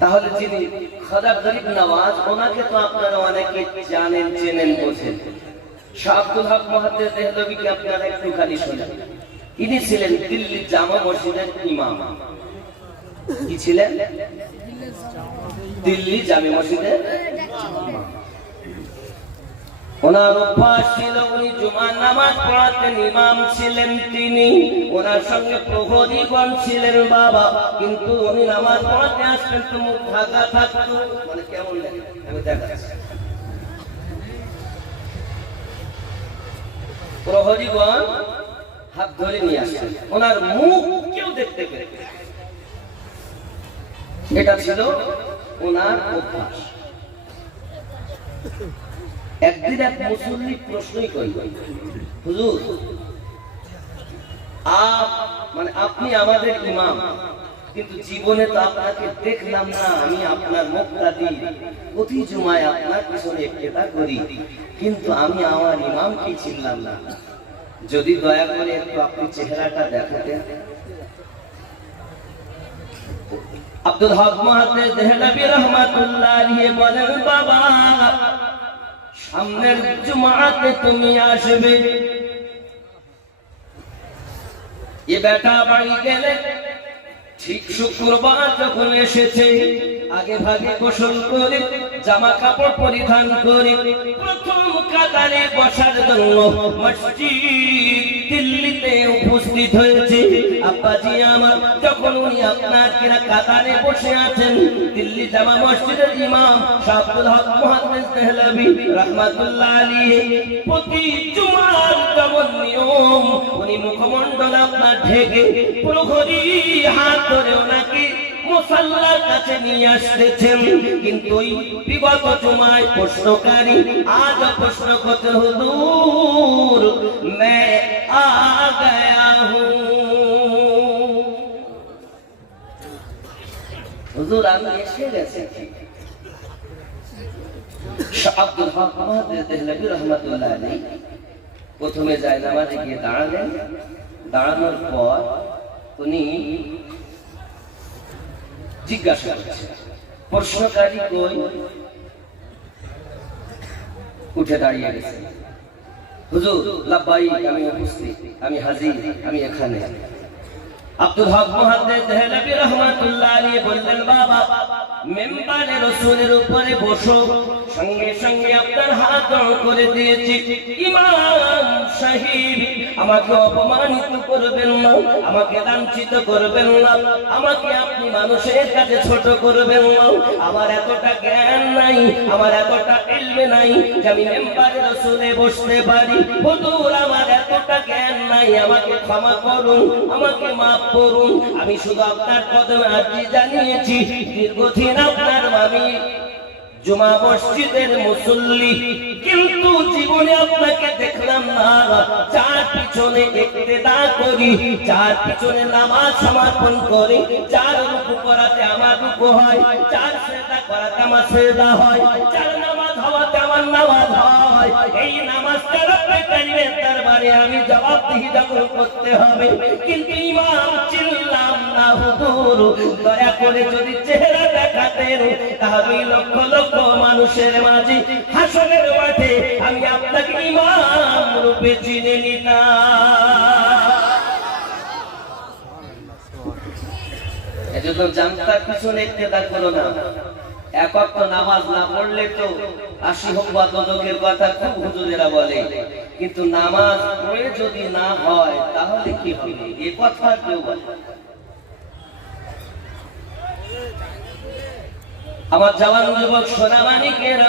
তাহলে যিনি খাজা গরিব নওয়াজ, ওনাকে তো আপনারা অনেকে জানেন, চেনেন, বোঝেন। শাহ আব্দুল হক মুহাদ্দিস দেহলভীকে আপনারা একটুখানি শোনেন। ইনি ছিলেন দিল্লি জামা মসজিদের ইমাম। কি ছিলেন? দিল্লি জামে মসজিদের ইমাম। ওনার অভ্যাস ছিল উনি জুমার নামাজ পড়াতেন, ইমাম ছিলেন তিনি। ওনার সঙ্গে প্রহরীগণ ছিলেন বাবা, কিন্তু উনি নামাজ পড়াতে আসতেন তো মুখ ঢাকা থাকতো। মানে কেমন লাগে আমি দেখাচ্ছি। প্রহরীগণ হাত ধরে নিয়ে আসতেন, ওনার মুখ কেউ দেখতে পেত। এটা ছিল ওনার অভ্যাস। একদিন এক মুসল্লি প্রশ্নই করল, হুজুর মানে আপনি আমাদের ইমাম, কিন্তু জীবনে তো আপনাকে দেখলাম না। আমি আপনার মুক্তাদি, প্রতি জুমায় আপনার পিছনে ইক্তেদা করি, কিন্তু আমি আমার ইমামকে চিনলাম না। যদি দয়া করে একটু আপনি চেহারাটা দেখাতেন। আব্দুল হক মুহাদ্দিস দেহলভী রাহমাতুল্লাহ আলাইহি বলেন, বাবা সামনের জুমাতে তুমি আসবে। এ বেটা বাড়ি গেলে ঠিক শুক্রবার যখন এসেছে, আগে ভাগে গোসল করে জামা কাপড় পরিধান করে প্রথম কাতারে বসার জন্য মসজিদ দিল্লিতে উপস্থিত হয়েছে। আব্বাজি আমার, যখন উনি আপনার কিনা কাতারে বসে আছেন, দিল্লি জামা মসজিদের ইমাম শাহ আব্দুল হক মুহাদ্দিস দেহলভী রাহমাতুল্লাহ আলাইহি প্রতি জুমার যেমন নিয়ম, উনি মুখমণ্ডল আপনার ঢেকে প্রহরী হাত ধরে ওনাকে মুসাল্লার কাছে নিয়ে আসতেছেন। কিন্তু ওই বিগত জুমায় প্রশ্নকারী আজ প্রশ্ন করতে, হুজুর मैं आ गया हूं, হুজুর আমি এসে গেছি। শাহ আব্দুল হক মুহাদ্দিস দেহলভী রাহমাতুল্লাহ আলাইহি প্রথমে যায় নামাজে গিয়ে দাঁড়ালেন। দাঁড়ানোর পর উনি জিজ্ঞাসা করছেন, প্রশ্নকারী কই? উঠে দাঁড়িয়ে গেছে, হুজুর লাব্বাইক, আমি উপস্থিত, আমি হাজির, আমি এখানে। আব্দুল হক মুহাদ্দিস দেহলভী রাহমাতুল্লাহ আলাইহি বললেন, বাবা মেম্বারে রাসূলের উপরে বসো। সঙ্গে সঙ্গে আপনার হাত জড়ো করে দিয়েছি। ইমাম সাহেব, আমাকে অপমানিত করবেন না, আমাকে লাঞ্ছিত করবেন না, আমাকে আপনি মানুষের কাছে ছোট করবেন না। আমার এতটা জ্ঞান নাই, আমার এতটা ইলম নাই যে আমি মেম্বারে রাসূলে বসতে পারি। হুজুর আমার এতটা জ্ঞান নাই, আমাকে ক্ষমা করুন, আমাকে মাফ করুন। আমি শুধু আপনার কদমে আরজি জানিয়েছি। দীর্ঘদিন আপনার আমি জুমা মসজিদের মুসল্লি, কিন্তু জীবনে আপনাকে দেখলাম না। যার পিছনে ইক্তেদা করি, যার পিছনে নামাজ সমর্পণ করি, যার রুকু করাতে আমার রুকু হয়, যার সিজদা করাতে আমার সিজদা হয়, যার নামাজ হওয়াতে আমার নামাজ হয়, এই নামাজটা রব্বে কারীমের দরবারে আমি জবাবদিহি যখন করতে হবে। কিন্তু ইমাম চিনলাম না হুজুর, দয়া করে যদি চেহারা দেখাতেন, তাহলে লক্ষ লক্ষ মানুষের মাঝে হাসরের মাঠে আমি আপনাকে ইমাম রূপে চিনে নিতাম। এজন্য জান্নাতের পিছনে ইক্তেদা করো না। এক ওয়াক্ত নামাজ না পড়লে তো 80 হোক বা দোজখের কথা খুব হুজুরেরা বলে, কিন্তু নামাজ পড়ে যদি না হয় তাহলে কি হবে, এই কথা কেউ বলে। আমার জওয়ান যুবক সোনামানিকের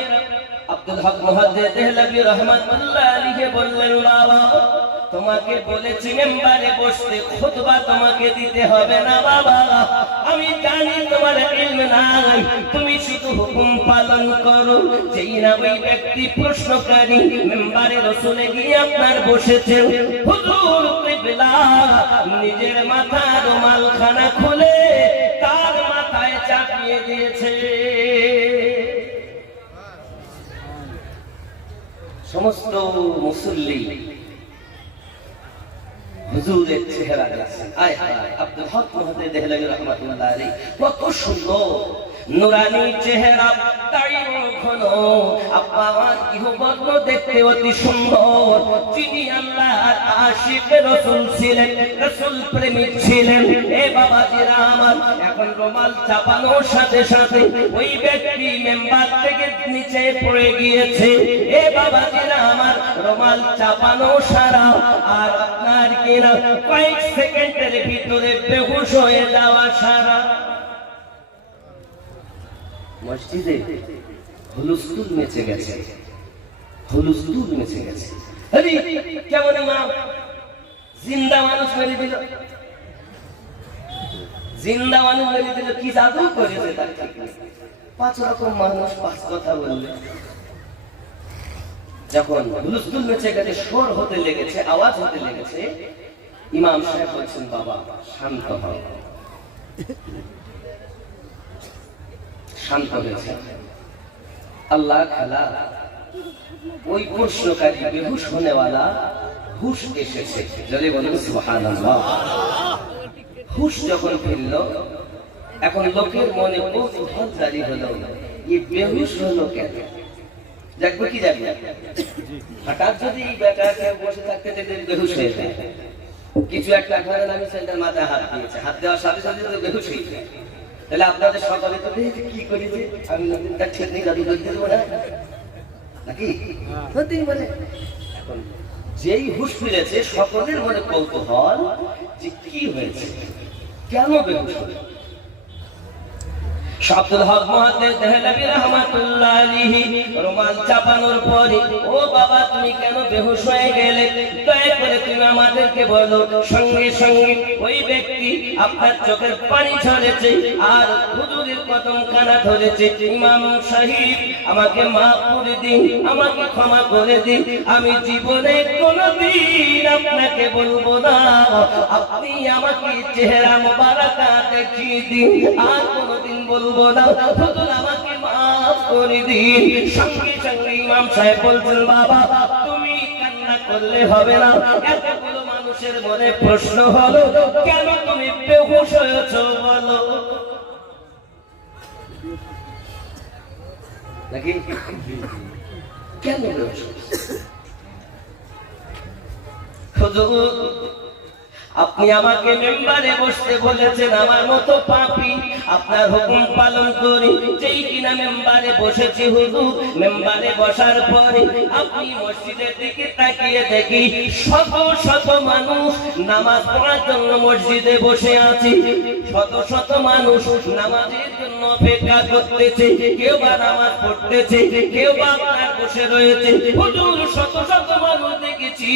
আব্দুল হক মুহাদ্দিস দেহলভী রাহমাতুল্লাহ আলাইহি বললেন, বাবা তোমাকে বলেছি মেম্বারে বসতে, খুতবা তোমাকে দিতে হবে না। বাবা আমি জানি তোমার ইলম নাই, তুমি শুধু হুকুম পালন করো। যেই না ওই ব্যক্তি প্রশ্নকারী মেম্বারে রাসূলে গিয়ে আপনার বসেছেন, হুজুর কিবলা নিজের মাথার রুমালখানা খুলে তার মাথায় চাপিয়ে দিয়েছে। সমস্ত মুসল্লি হুজুরের চেহারা দেখছেন, আয় হায় আব্দুল হক মুহাদ্দিস দেহলভী রাহমাতুল্লাহ আলাইহি, কত সুন্দর নুরানি চেহারা, দাড়ি ঘন, আপনার ইহবর্ণ দেখতে অতি সুন্দর। যিনি আল্লাহর আশিক রাসূল ছিলেন, রাসূল প্রেমিক ছিলেন। এ বাবাজিরা আমার, এখন রুমাল চাপানোর সাথে সাথে ওই ব্যক্তি মেম্বার থেকে নিচে পড়ে গিয়েছে। এ বাবাজিরা আমার, রুমাল চাপানো সারা আর আপনার কিনা কয়েক সেকেন্ডের ভিতরে বেহুশ হয়ে যাওয়া সারা। মসজিদে হুলস্থুল মেচে গেছে, হুলস্থুল মেচে গেছে। আরে কেমন ইমাম জিন্দা মানুষ মেরে দিল, জিন্দা মানুষ মেরে দিল, কি জাদু করেছে তার ঠিক নেই। 5 রকম মানুষ 5 কথা বললে, যখন হুলস্থুল মেচে গেছে, শোর হতে লেগেছে, আওয়াজ হতে লেগেছে, ইমাম সাহেব বলছেন বাবা শান্ত হও। শান্ত হয়েছে। আল্লাহ খেলা, ওই প্রশ্নকারী বেহুশ হনেওয়ালা হুশ এসেছে, যদি বলেন সুবহানাল্লাহ। হুশ যখন ফিরল, এখন লোকের মনে কৌতূহল জারি হলো, এই বেহুশ হলো কেন? দেখবো কি যাবে, হঠাৎ যদি বেটাকে বসে থাকতে বেহুশ হয়ে যায়, কিছু একটা ধরেন আমি সেন্টার মাথায় হাত দিয়েছে, হাত দেওয়ার সাথে সাথে বেহুশ হয়ে যায়, তাহলে আপনাদের সকালে তো কি করেছে, আমি তার টেকনিক জাদু করে দেবো না নাকি? সত্যি বলে, এখন যেই হুশ ফিরেছে সকলের মনে কৌতূহল যে কি হয়েছে, কেন বেহুশ হলো। আব্দুল হক মুহাদ্দিস দেহলভী রাহমাতুল্লাহ আলাইহি রুমাল চাপানোর পরে, ও বাবা তুমি কেন বেহুশ হয়ে গেলে, দয়া করে তুমি আমাদেরকে বলো। সঙ্গে সঙ্গে ওই ব্যক্তি আপনার চোখের পানি ঝরেছে আর হুজুরের কদম কানা ধরেছে, ইমাম সাহেব আমাকে মাফ করে দিন, আমাকে ক্ষমা করে দিন, আমি জীবনে কোনোদিন আপনাকে বলবো না, আপনি আমাকে চেহারা মোবারকা দেখিয়ে দিন, আর কোনোদিন বলবো না, হুজুর আমাকে মাফ করে দিন। সঙ্গে সঙ্গে ইমাম সাহেব বলছেন বাবা তুমি কান্না করলে হবে না, এতগুলো মানুষের মনে প্রশ্ন হলো কেন তুমি বেহুশ হয়েছো বলো নাকি, কেন বেহুশ? হুজুর আপনি আমাকে মেম্বারে বসতে বলেছেন, আমার মতো পাপী আপনার হুকুম পালন করি, যেই কিনা মেম্বারে বসেছি হুজুর, মেম্বারে বসার পরে আপনি মসজিদের দিকে তাকিয়ে দেখি শত শত মানুষ নামাজ পড়ার জন্য মসজিদে বসে আছে, শত শত মানুষ নামাজের জন্য অপেক্ষা করতেছে, কেউ বা নামাজ পড়তেছে, কেউ বা আপনার বসে রয়েছে। হুজুর শত শত মানুষ দেখেছি,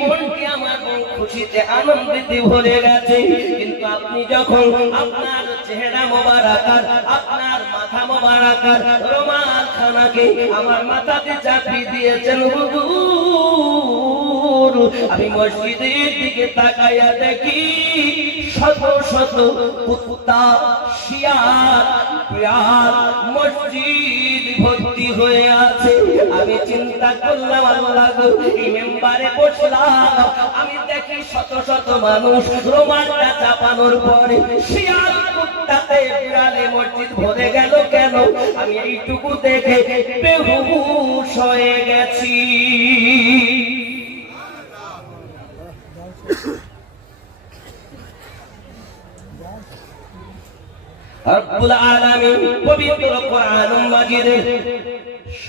মনটি আমার খুশিতে আনন্দে ভরে গেছে, কিন্তু আপনি যখন আপনার চেহারা মোবারকার, আপনার মাথা মোবারকার রুমাল খানাকে আমার মাথাতে চাপিয়ে দিয়েছেন হুজুর, আমি মসজিদের দিকে তাকাইয়া দেখি শত শত কুত্তা, শিয়াল, বিড়াল মসজিদ ভর্তি হয়ে আছে। আমি চিন্তা করলাম আল্লাহ গো, এই মেম্বারে বসলাম, আমি দেখি শত শত মানুষ রুমালটা চাপানোর পরে শিয়াল, কুত্তাতে, বিড়ালে মসজিদ ভরে গেল কেন? আমি এইটুকু দেখে বেহুশ হয়ে গেছি। রব্বুল আলামিন পবিত্র কোরআন মাজিদের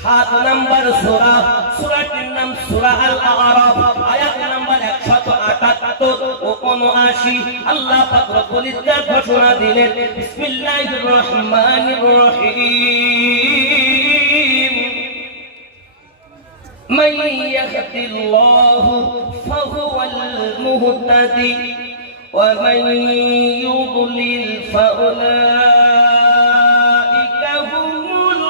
7 নম্বর সূরা, সূরাটির নাম সূরা আল আরাফ, আয়াত নাম্বার 178 ও 79। আল্লাহ পাক রব্বুল ইজ্জত ঘোষণা দিলেন, বিসমিল্লাহির রহমানির রহিম, মান ইয়াহদিল্লাহু ফাহুয়াল মুহতাদি ওয়া মান ইউদ্লিল ফাউলাইকা হুমুল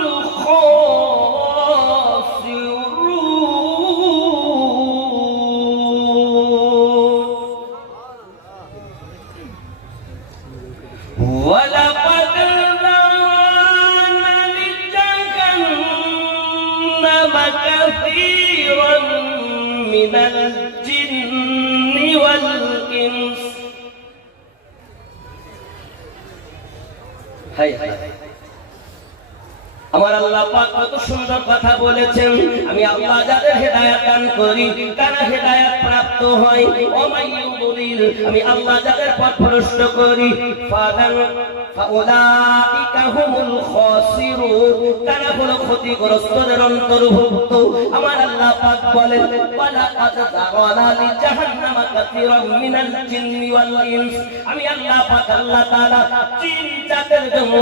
ولقد ذرأنا لجهنم كثيرا من الجن والإنس হাই হাই, আমার আল্লাহ পাক কত সুন্দর কথা বলেছেন, আমি আল্লাহ যাদের হেদায়েত দান করি তারা হেদায়েত প্রাপ্ত হয়, ও মাইয়ুদিল আমি আল্লাহ যাদের পথ ভ্রষ্ট করি ফাউলাইকা হুমুল খাসিরুন তারা হলো ক্ষতিগ্রস্তদের অন্তর্ভুক্ত। আমার আল্লাহ পাক বলেন ওয়ালাকাদ যারানা লি জাহান্নামা কাসীরাম মিনাল জিন্নি ওয়াল ইনস আমি আল্লাহ পাক আল্লাহ তাআলা জিন জাতের জন্য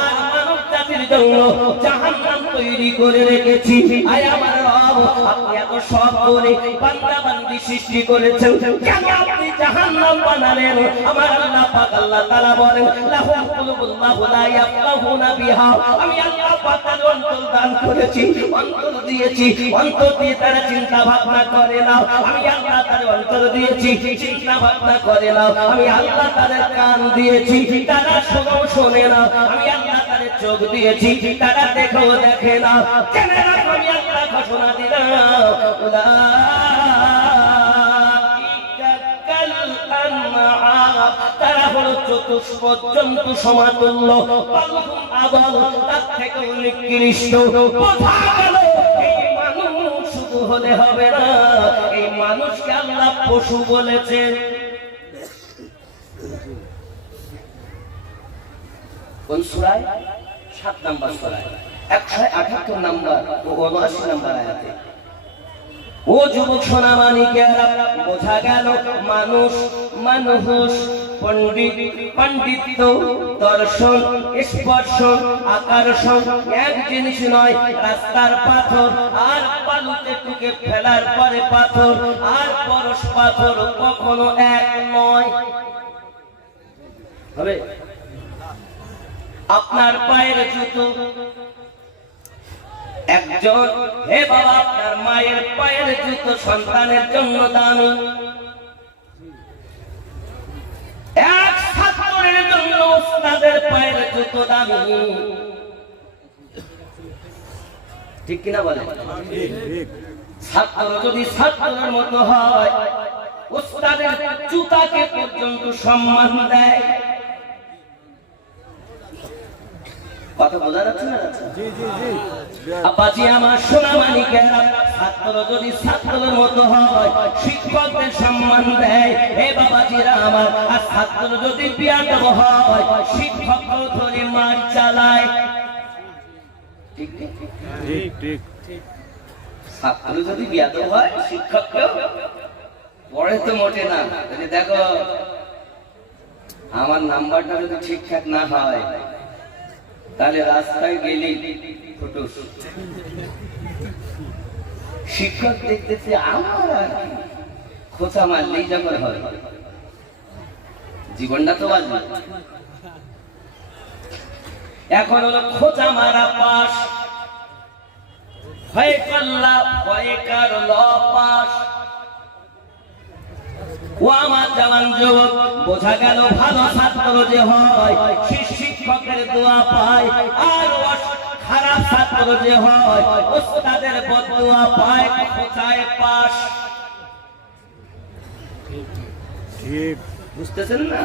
আর মানব জাতির জন্য জাহান্নাম তৈরি করে রেখেছি। আয় আমার রব, আপনি এত সব করে বান্দা বান্দি সৃষ্টি করেছেন, কেন আপনি জাহান্নাম বানালেন? আমার আল্লাহ পাক আল্লাহ তাআলা বলেন লাহুম কুলুবুল্লাহু লা ইয়াফকাহুনা বিহা আমি আল্লাহ পাক তাদের অন্তর দান করেছি, অন্তর দিয়েছি, অন্তর দিয়ে তারা চিন্তা ভাবনা করে না। আমি আল্লাহ তাদের অন্তর দিয়েছি, চিন্তা ভাবনা করে না। আমি আল্লাহ তাদের কান দিয়েছি, তারা শোনে না। আমি আল্লাহ তাদের চোখ দিয়েছি, তারা দেখেও দেখে না। জেনে রাখো আমি আল্লাহ ঘোষণা দিলাম তারা হলো চতুষ্পদ জন্তু সমাতুল্য, তার থেকে নিকৃষ্ট। বোঝা গেল এই মানুষ শুধু হলে হবে না, এই মানুষকে আল্লাহ পশু বলেছে। কোন সূরায়? 7 নম্বর সূরায় 178 নম্বর ও 79 নম্বর আয়াতে। ও যুবক সোনা মানিকেরা, বোঝা গেল মানুষ পণ্ডিত্য দর্শন স্পর্শন আকর্ষণ এক জিনিস নয়। রাস্তার পাথর আর বালুতে টুকে ফেলার পরে পাথর আর পরশ পাথর কখনো এক নয়। হবে আপনার পায়ের জুতো একজন, হে বাবা আপনার মায়ের পায়ের জুতো সন্তানের জন্য দামি, এক ছাত্রের জন্য ওস্তাদের পায়ের জুতো দামি। ঠিক কিনা বলে? ছাত্র যদি ছাত্রের মতো হয়, ওস্তাদের জুতাকে পর্যন্ত সম্মান দেয়। কথা বোঝা যাচ্ছে না? আব্বাজি আমার সোনা মানিকেরা, ছাত্র যদি ছাত্রের মতো হয়, শিক্ষকদের সম্মান দেয়। হে বাবাজিরা আমার, আর ছাত্র যদি বিয়াদব হয়, শিক্ষক ধরে মার চালায়। ঠিক ঠিক ঠিক। ছাত্র যদি বিয়াদব হয়, শিক্ষককেও পড়ে তো মোটে না। দেখো আমার নাম্বারটা যদি ঠিকঠাক না হয়, তাহলে রাস্তায় গেলে ফুটুস। শিক্ষক দেখতেছে আমার আর খোঁচা মারলেই যখন হয়, জীবনটা তো বাজবে। এখন হলো খোঁচা মারা পাস, ভয় কল্লা ভয় কারল পাস। ও আমার জওয়ান যুবক, বোঝা গেল ভালো ছাত্র যে হয় শিক্ষকের দোয়া পায়, আর খারাপ ছাত্র যে হয় ওস্তাদের বদদোয়া পায়, খোঁচায় পাস। ঠিক বুঝতেছেন না?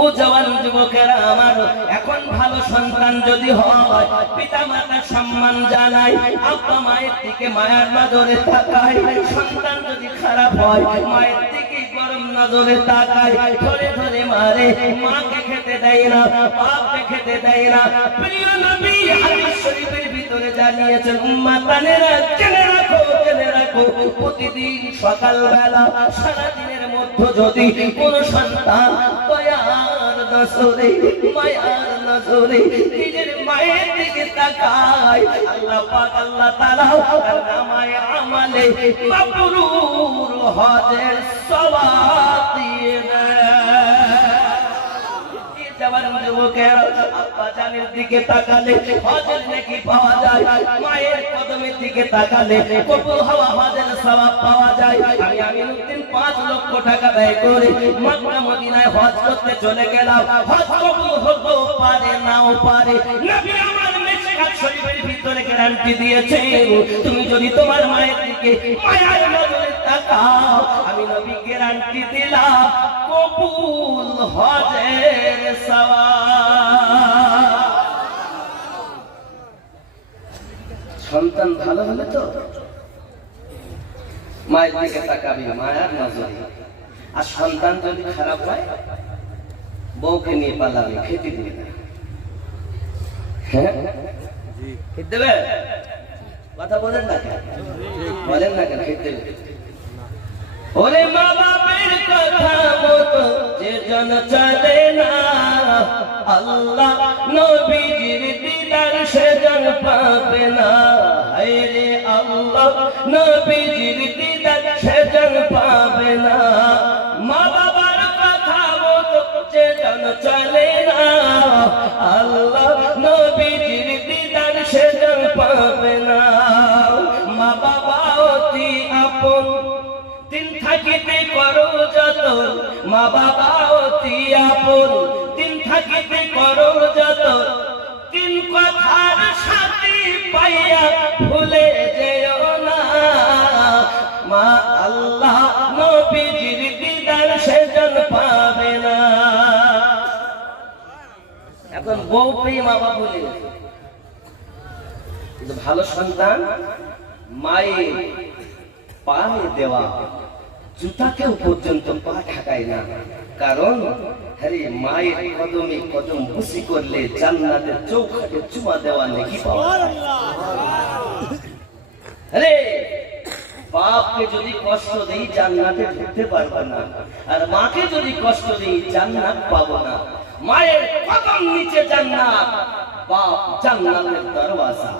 ও জওয়ান যুবকেরা আমার, এখন ভালো সন্তান যদি হয়, পিতা মাতার সম্মান জানায়, আব্বা মায়ের দিকে মায়ার নজরে তাকায়। সন্তান যদি খারাপ হয়, মায়ের দিকে গরম নজরে তাকায়, ধরে ধরে মারে, মাকে খেতে দেয় না, বাপকে খেতে দেয় না। প্রিয় নবী হাদিস শরীফের ভিতরে জানিয়েছেন, উম্মাতানেরা জেনে রাখো, জেনে রাখো, প্রতিদিন সকালবেলা সারাদিনের মধ্যে যদি কোন সন্তান দয়ার নজরে মায়ার নজরে নিজের মায়ের দিকে তাকায়, আল্লাহ পাক আল্লাহ তাআলা তার নামায়ে আমলে মাবরুর হজের সওয়াব দিয়ে দেয়। জওয়ান যুবকেরা, আব্বা জানের দিকে তাকালে হজের নেকি পাওয়া যায়, মায়ের কদমের দিকে তাকালে কবুল হওয়া হজের সওয়াব পাওয়া যায়। আমি আমিনুদ্দিন 5 লক্ষ টাকা ব্যয় করে মক্কা মদিনায় হজ করতে চলে গেলাম। হজ কবুল হতে পারে নাও পারে, নবী আমার মিশকাত শরীফের ভিতরে গ্যারান্টি দিয়েছে, তুমি যদি তোমার মায়ের দিকে মায়ার নজরে তাকাও, আমি নবী গ্যারান্টি দিলাম কবুল হজের সওয়াব। সন্তান ভালো হলে তো মায়ের দিকে তাকাবি, মায়ার নজরে। আর সন্তান যদি খারাপ হয়, বউকে নিয়ে পালাবি, খেতে দিবি না। হ্যাঁ, খেতে দেবে? কথা বলেন না কেন? বলেন না কেন? খেতে দেবে? ওরে মা বাপের কথা মতো যে জন চলে না, আল্লাহ নবীজির দিদার সে জন পাবে না। হায় রে আল্লাহ নবীজির দিদার সে জন পাবে না। মা বাবার কথা মতো যে জন চলে না, আল্লাহ নবীজির দিদার সে জন পাবে না। মা বাবা অতি আপন, দিন থাকিতে করো যতন। মা বাবা অতি আপন, দিন থাকিতে করো যতন। তিন কথার সাথী পাইয়া ভুলে যেও না। মা আল্লাহ নবীজির দিদার সেজন পাবে না। এখন বউ পেয়ে মা বাবা ভুলে গেছে, কিন্তু ভালো সন্তান মায়ের পায়ে দেওয়া জুতাকেও পর্যন্ত পা ঠাকায় না। কারণ আরে মায়ের কদমে কদম বুসি করলে জান্নাতের চৌখাটে চুমা দেওয়া নাকি পাওয়া যায়। আরে বাপকে যদি কষ্ট দেই জান্নাতে ঢুকতে পারবো না, আর মাকে যদি কষ্ট দেই জান্নাত পাবো না। মায়ের কদম নিচে জান্নাত, বাপ জান্নাতের দরওয়াজা।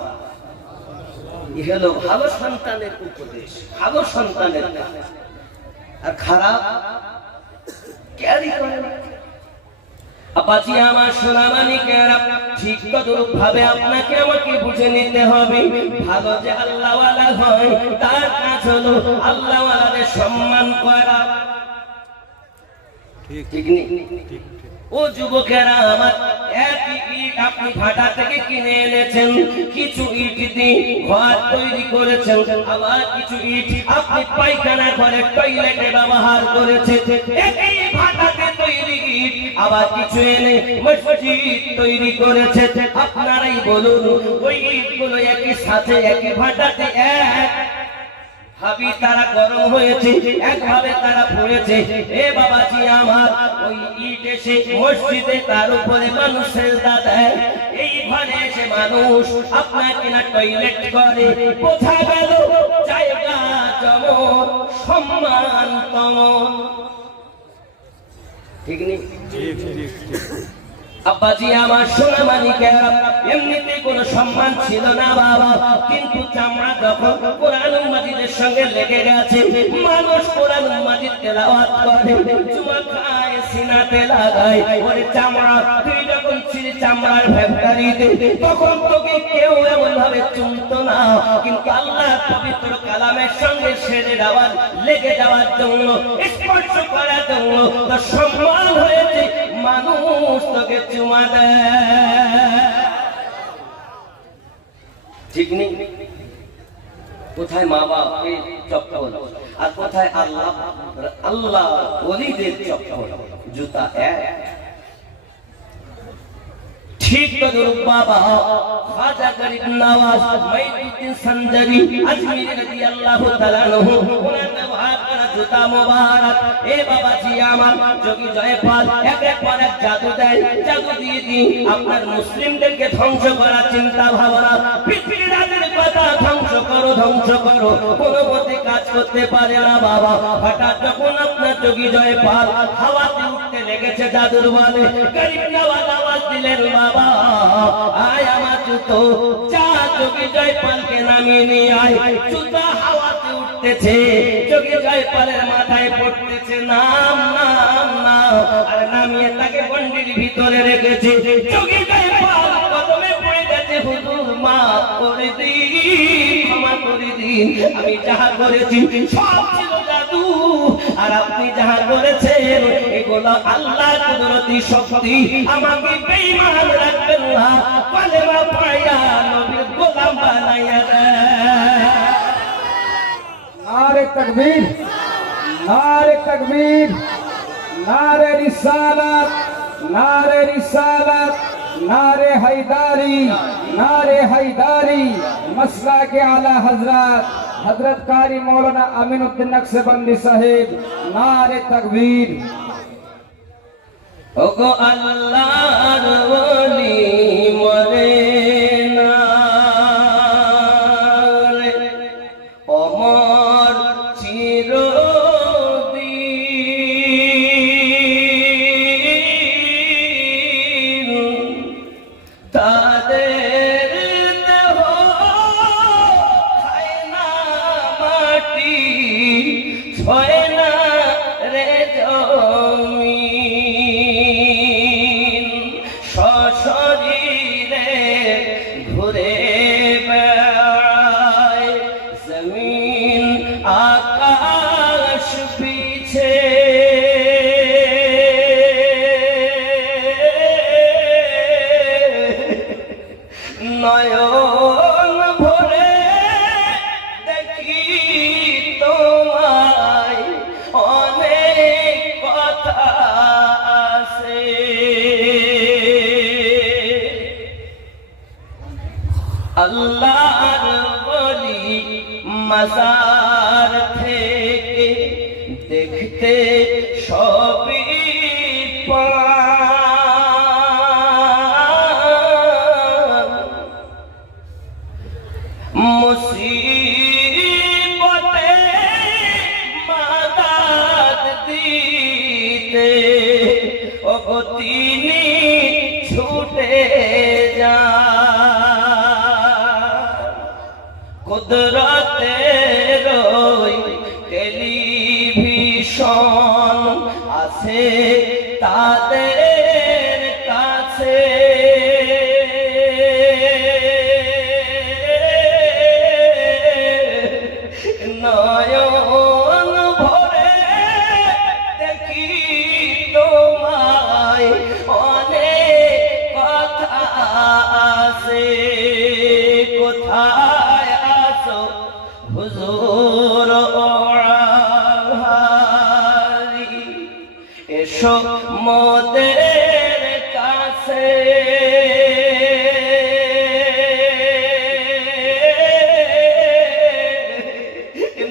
হলো ভালো সন্তানের উপদেশ, ভালো সন্তানের কাজ। আর খারাপ ক্যারি করে না। আপাজি আমার সোনামানিকেরা, ঠিক তদরূপ ভাবে আপনাকে আমাকে বুঝে নিতে হবে। ভালো যে আল্লাহওয়ালা হয়, তার কাজ হলো আল্লাহওয়ালাদের সম্মান করা। ঠিক নেই? ও যুবকেরা আমার, এক ইট আপনি ভাটা থেকে কিনে এনেছেন, কিছু ইট দিয়ে ঘর তৈরি করেছেন, আবার কিছু ইট আপনি পায়খানা ঘরে টয়লেটে ব্যবহার করেছেন। একই ভাটাতে তৈরি ইট আবার কিছু এনে মসজিদ তৈরি করেছেন। আপনারাই বলুন, ওই ইটগুলো একই সাথে একই ভাটাতে এক ভাবি তারা গরম হয়েছে, একভাবে তারা পড়েছে। এ বাবাজি আমার, ওই ইট এসে মসজিদে তার উপরে মানুষ সেজদা দেয়। এই ঘরে এসে মানুষ আপনার কিনা টয়লেট করে। বোঝা গেল জায়গা যেমন সম্মান তেমন। ঠিক নেই? আব্বাজি আমার সোনামানিকেরা, এমনিতে কোনো সম্মান ছিল না বাবা, কিন্তু চামড়া যখন কোরআন মাজিদের সঙ্গে লেগে গেছে, মানুষ কোরআন মাজিদ তেলাওয়াত করে, চুমা খায়, সিনাতে লাগায়। ওরে চামড়া, তুই যখন ছিলি চামড়ার ফ্যাক্টরিতে, তখন তোকে কেউ এমন ভাবে চুমতো না, কিন্তু আল্লাহ পবিত্র কালামের সঙ্গে সেরের আওয়াজ লেগে যাওয়ার জন্য, স্পর্শ করার জন্য তোর সম্মান হয়েছে, মানুষ তোকে চুমা দেয়। ঠিক নেই? কোথায় মা বাপের চপ্পল আর কোথায় আল্লাহ আল্লাহ ওলিদের চপ্পল, জুতা এক। ঠিক তদরূপ বাবা খাজা গরিব নওয়াজ মাইনুদ্দিন সঞ্জরি আজমিরি রাদিয়াল্লাহু তাআলা আনহু, ওনার ব্যবহার করা জুতা মোবারক। এ বাবাজি আমার, যোগী জয়পাল একের পর এক জাদু দেয়, জাদু দিয়ে দিই আপনার মুসলিমদেরকে ধ্বংস করার চিন্তা ভাবনা, পৃথিবীর কথা ধ্বংস করো, ধ্বংস করো, কোনো মতে কাজ করতে পারে না বাবা। হঠাৎ যখন আপনার যোগী জয়পাল হাওয়াতে উঠতে লেগেছে জাদুর বলে, গরিব নওয়াজ আওয়াজ দিলেন, বাবা আয় আমার জুতো, যা যোগী জয়পালকে নামিয়ে নিয়ে আয়। জুতা হাওয়াতে উঠতেছে, যোগী জয়পালের মাথায় পড়তেছে, নাম নাম নাম, আর নামিয়ে তাকে গন্ডির ভিতরে রেখেছে। যোগী জয়পাল কদমে পড়ে গেছে, হুজুর মাফ করে দিন, ক্ষমা করে দিন, আমি যাহা করেছি সব ছিল জাদু, আর আপনি যাহা করেছেন এগুলো আল্লাহর কুদরতি শক্তি। আমাকে বেঈমান রাখবেন না, কালেমা পড়াইয়া নবীর গোলাম বানাইয়া দেন। নারে তাকবীর, নারে তাকবীর, নারে রিসালাত, নারে রিসালাত, नारे हैदारी, नारे हैदारी। मसला के आला हजरत हजरत कारी मौलाना अमीनुद्दीन नक्शबंदी साहिब, नारे तकबीर। ওগো আল্লাহর ওলি মরে না রে, অমর চিরদিন তাদের দেহ খায় না মাটি, ছয় না রে জমিন, সশরীরে ঘুরে বেড়ায় জমিন আকাশ পিছে। নয়ন ভরে দেখি তোমায়, অনেক কথা আছে। আল্লাহর বলি মাজার থেকে দেখতে সবই পান, মুসিবতে মাদাদ দিতে ওগো তিনি ছুটে যান। কুদরতের ওই টেলিভিশন আছে তাদের কাছে, নয়ন ভরে দেখি তোমায়, অনেক কথা আছে। কোথায় আছো হুজুর ওয়াহারি, এসো মোদের কাছে।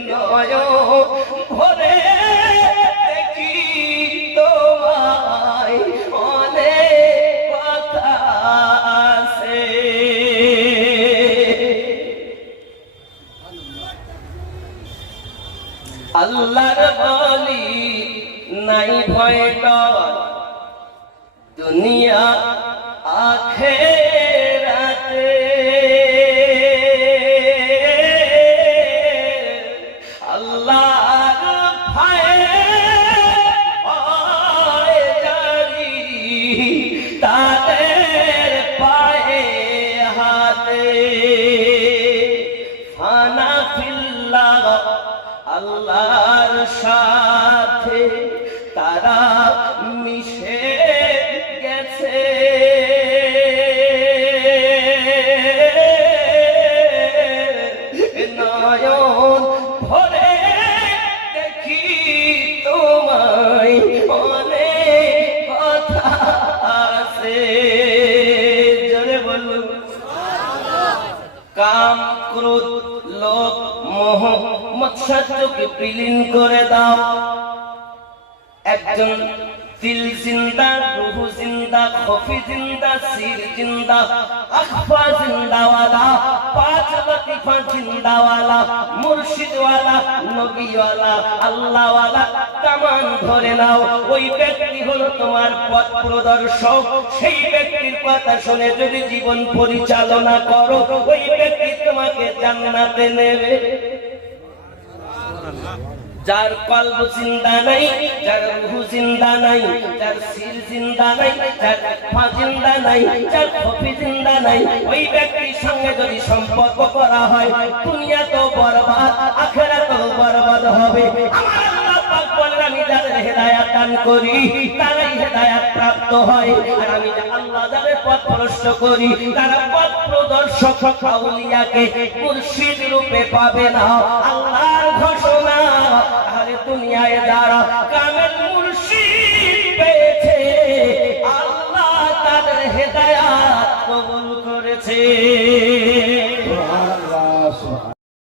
নয়ন ভরে দেখি তোমায়, অনেক কথা আছে। আল্লাহর বলি নাই ভয় ডর, দুনিয়া আখিরাতে। আল্লাহর ভয়ে হয় জারি, তাদের পায়ে হাতে। ফানা ফিল্লাহ, আল্লাহর সাথে তারা মিশে গেছে। নয়ন ভরে দেখি তোমায়, অনেক কথা আছে। জোরে বলুন। কাম ক্রোধ লোভ মোহ মৎসর্যকে বিলীন করে দাও। একজন দিল জিন্দা, রূহ জিন্দা, খফি জিন্দা, সির জিন্দা, আখফা জিন্দাওয়ালা, পাঁচ লতিফা জিন্দাওয়ালা, মুর্শিদওয়ালা, নবীওয়ালা, আল্লাহওয়ালা কামান ধরে নাও। ওই ব্যক্তি হলো তোমার পথ প্রদর্শক। সেই ব্যক্তির কথা শুনে যদি জীবন পরিচালনা করো, ওই ব্যক্তি তোমাকে জান্নাতে নেবে। যার কলব জিন্দা নাই, যার রূহ জিন্দা নাই, যার সির জিন্দা নাই, যার আত্মা জিন্দা নাই, যার খফি জিন্দা নাই, ওই ব্যক্তির সঙ্গে যদি সম্পর্ক করা হয়, দুনিয়া তো বরবাদ, আখিরাত তো বরবাদ হবে। আমার আল্লাহ পাক বলেন, আমি যাদের হেদায়েত দান করি তারাই হেদায়েত প্রাপ্ত হয়, আর আমি আল্লাহ যাদের পথ ভ্রষ্ট করি তারা পথ প্রদর্শক আউলিয়াকে মুর্শিদ রূপে পাবে না। আল্লাহর ঘোষণা, আরে দুনিয়ায় যারা কামেল মুর্শিদ পেয়েছে, আল্লাহ তাদের হেদায়েত করেছে